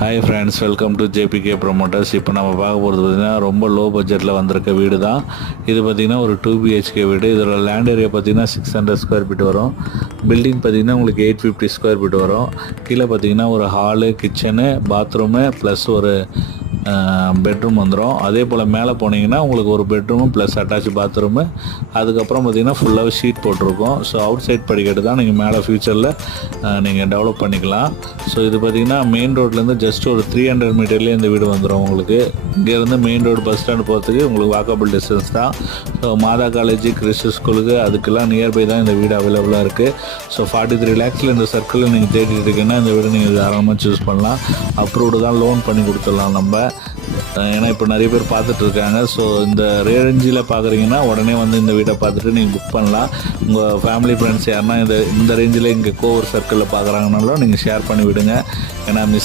Hi friends welcome to JBK promoters இப்போ நம்ம பார்க்க போகிறது பார்த்திங்கன்னா ரொம்ப லோ பட்ஜெட்டில் வந்திருக்க வீடு தான் இது பார்த்திங்கன்னா ஒரு டூ பிஹெச்கே வீடு. இதோட லேண்ட் ஏரியா பார்த்திங்கன்னா சிக்ஸ் ஹண்ட்ரட் ஸ்கொயர் ஃபீட் வரும். பில்டிங் பார்த்திங்கன்னா உங்களுக்கு எயிட் ஃபிஃப்டி ஸ்கொயர் ஃபீட் வரும். கீழே பார்த்திங்கன்னா ஒரு ஹாலு கிச்சனு பாத்ரூமு ப்ளஸ் ஒரு பெட்ரூம் வந்துடும் அதே போல் மேலே போனீங்கன்னா உங்களுக்கு ஒரு பெட்ரூமு ப்ளஸ் அட்டாச் பாத்ரூமு அதுக்கப்புறம் பார்த்தீங்கன்னா ஃபுல்லாகவே ஷீட் போட்டிருக்கோம். ஸோ அவுட் சைட் படிக்கட்டு தான் நீங்கள் மேலே ஃப்யூச்சரில் நீங்கள் டெவலப் பண்ணிக்கலாம். ஸோ இது பார்த்தீங்கன்னா மெயின் ரோட்லேருந்து ஜஸ்ட் ஒரு த்ரீ ஹண்ட்ரட் மீட்டர்லேயே இந்த வீடு வந்துடும் உங்களுக்கு. இங்கேருந்து மெயின் ரோடு பஸ் ஸ்டாண்ட் போகிறதுக்கு உங்களுக்கு வாக்கபிள் டிஸ்டன்ஸ் தான். ஸோ மாதா காலேஜ் கிறிஸ்து ஸ்கூலுக்கு அதுக்கெல்லாம் நியர்பை தான் இந்த வீடு அவைலபிளாக இருக்குது ஸோ ஃபார்ட்டி த்ரீ லேக்ஸில் இந்த சர்க்கிளில் நீங்கள் தேடிட்டு இருக்கீங்கன்னா இந்த வீடு நீங்கள் தாராளமாக சூஸ் பண்ணலாம். அப்ரூவ்டு தான் லோன் பண்ணி கொடுத்துடலாம் நம்ம. ஏன்னா இப்போ நிறைய பேர் பார்த்துட்டு இருக்காங்க. ஸோ இந்த ரேரஞ்சியில் பார்க்குறீங்கன்னா உடனே வந்து இந்த வீட்டை பார்த்துட்டு நீங்கள் புக் பண்ணலாம். உங்கள் ஃபேமிலி ஃப்ரெண்ட்ஸ் யாருன்னா இந்த இந்த ரேஞ்சில் இங்கே கோவர் சர்க்கிளில் பார்க்குறாங்கனாலும் நீங்கள் ஷேர் பண்ணி விடுங்க ஏன்னா மிஸ்